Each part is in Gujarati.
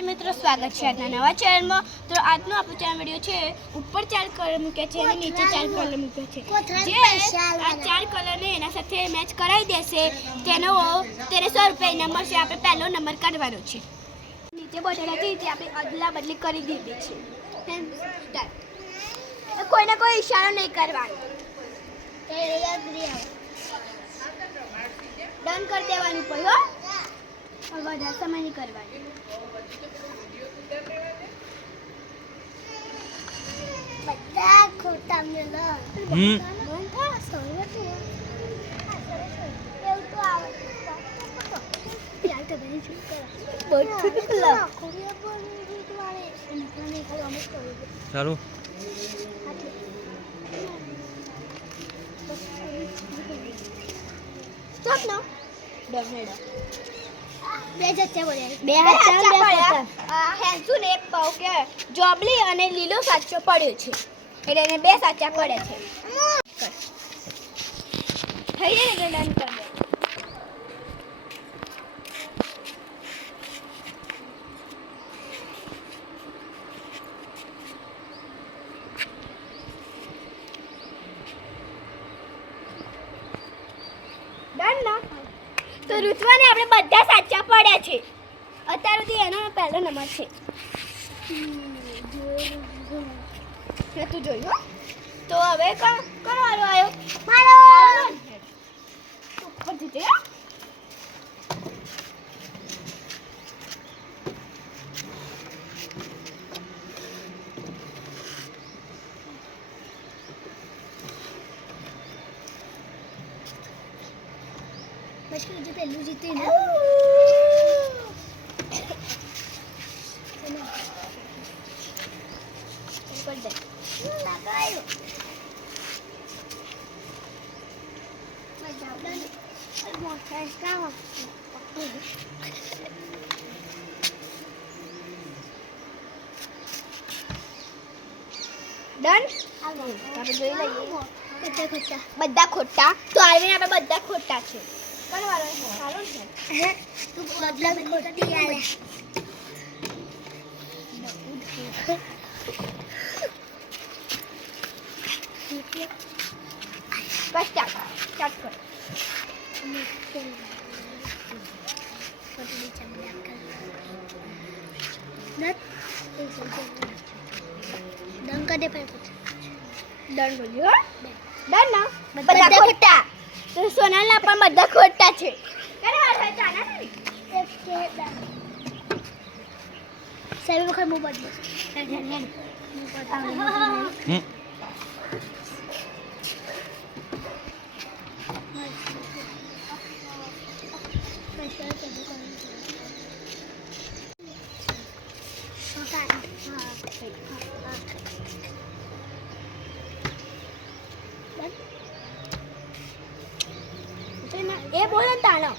વિદ્યાર્થી મિત્રો સ્વાગત છે આજના નવા ચેનલમાં। તો આજનો આપણો ચેનલ વિડિયો છે ઉપર 4 કલર મૂક્યા છે અને નીચે 4 કલર મૂક્યા છે। જે આ 4 કલરને એના સાથે મેચ કરાવી દેશે તેનો 1300 રૂપિયા ઇનામ મળશે। આપણે પહેલો નંબર કાઢવાનો છે। નીચે બોટેલા હતી તે આપણે અદલા બદલી કરી દીધી છે। કોઈને કોઈ ઈશારો નહીં કરવાનો, ડન કરી દેવાનું પડ્યો। વધારે સમય નહીં કરવાની। બધા ખોટા મેલા મન થા સોય તો એવું તો આવે યાર તો બની શું કરા બધું પેલા કોરિયા પર રીત વાળે એને ખાલી અમુક કરી દે ચાલો સ્ટોપ નો ડન હેડો બે જચ્ચા બોલ્યા બે હાચા પડ્યા। હેન્સુ ને એક પાવ કે જોબલી અને લીલો સાચો પડ્યો છે એટલે એને બે સાચા પડે છે। થઈ જાય ને ડન કર દે। ડન ના તો ઋતુવાને આપણે બધા સાચા પડ્યા છે। અત્યાર સુધી એનો પહેલો નંબર છે। તું જોયું તો હવે કોણ વાળો આવ્યો? મારો ઉપર જીતે બચ્ચું જે પહેલું જીતે ને ઉપર દે લગાયો મજા આવે મોટા કામ ડન આપણે જોઈ લઈએ બધા ખોટા તો આવીને આપણે બધા ખોટા છે। કોણ વાળો સારો છે તું બદલા ખોટી આલે બસ સ્ટાર્ટ કર। ડંકા દે પર ડન બોલ્યો ડન ના બધા ખોટા તો સોનાલના પણ બધા ખોટા છે। કરે વાળો ચાના ને સર વખત મો બદલો એ બોલે તાનો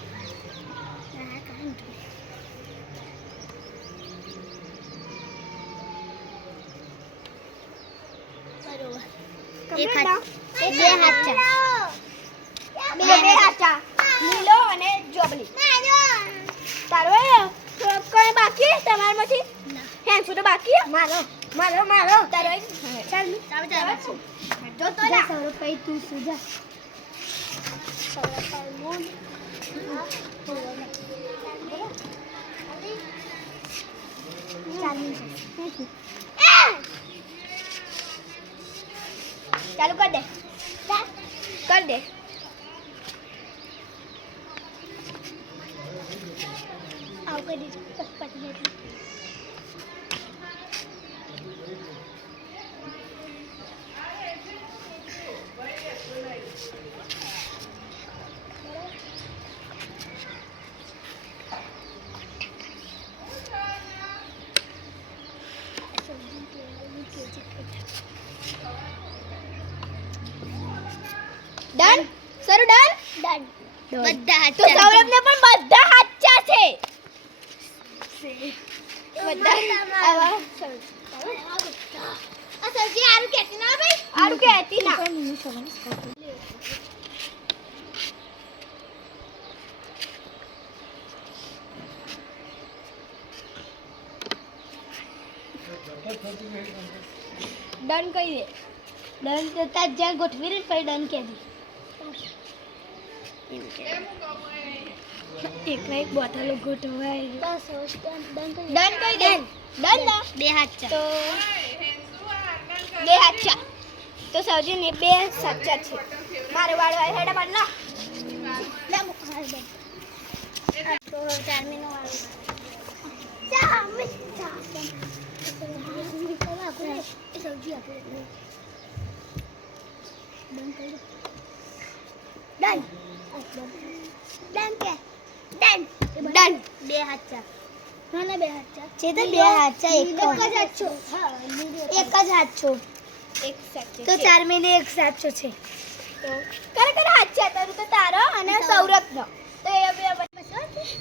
એક હાથ બે હાથ બે હાચા લીલો અને જોબલી તારો કોઈ બાકી તમારમાંથી હેન્સુ તો બાકી મારો તારો ચાલ ચાલ જો તો ના સૌરભ ભાઈ તું સુજા ચાલુ કર દે કર દે આવ કરી દીધું પટપટ એટલે ડન સરું ડન બધા તો સૌરભને પણ બધા હાચા છે। બધા આ સબ્જી આરું કેતી ના ભાઈ આરું કેતી ના ડન કહી દે. ડન તો તાર જ્યાં ગોઠવી ને પછી ડન કહેજે. એકલા એક બોટલો ગોઠવાય. બસ ડન ડન કહી દે. ડન ના બે હાથ ચા. તો બે સાચા. તો સૌજીને બે સાચા છે. મારે વાળો આવે હેડા બદલા. લે મુક હાલ દે. તો ચારમીનો વાળો. ચા મિસ્ટા. એ સબ્જી આપે. ડન કરી દે. ડન કે ડન ડન. બે હાથ ચા. ના બે હાથ ચા. છે તો બે હાથ ચા, એક જ હાથ છો. હા એક જ હાથ છો. એક સાચો તો છે. ચારમીને એક સાચો છે. તો કરે હાથ છે તારું તો તારો અને સૌરભનો. તો એ બે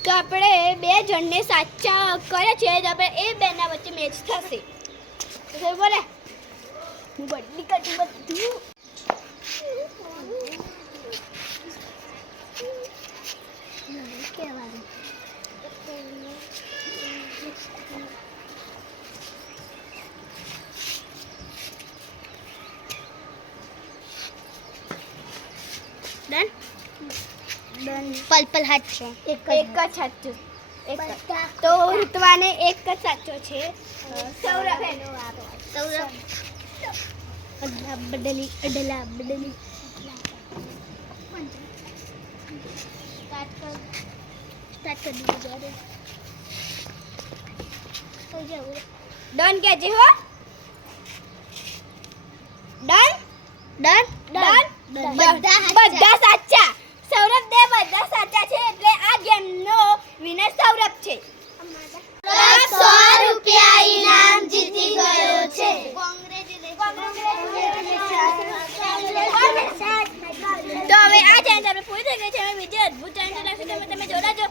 તો આપણે બે જણને સાચા કરે છે તો આપણે એ બેના વચ્ચે મેચ થશે. તો બોલે હું બદલી કાઢું બધું. કહેવાનું ડન ડન પલ હાથ છે. એક જ સાચું. એક જ. તો ઋતુવાને એક જ સાચો છે. સૌરભ એનો વારો. સૌરભ બદલી અડલા બદલી સ્ટાર્ટ કરી દીધું જોડે. તો જાવ ડન કહેજે હો. ડન ડન ડન બધા સાચા. સૌરભ દે બધા સાચા છે એટલે આ ગેમનો વિનર સૌરભ છે. 100 રૂપિયા ઇનામ જીતી ગયો છે. તો હવે આ ચેનલ આપણે પૂરી થઈ ગઈ છે. હવે બીજી અદ્ભુત ચેનલ આવશે તમે જોડાજો.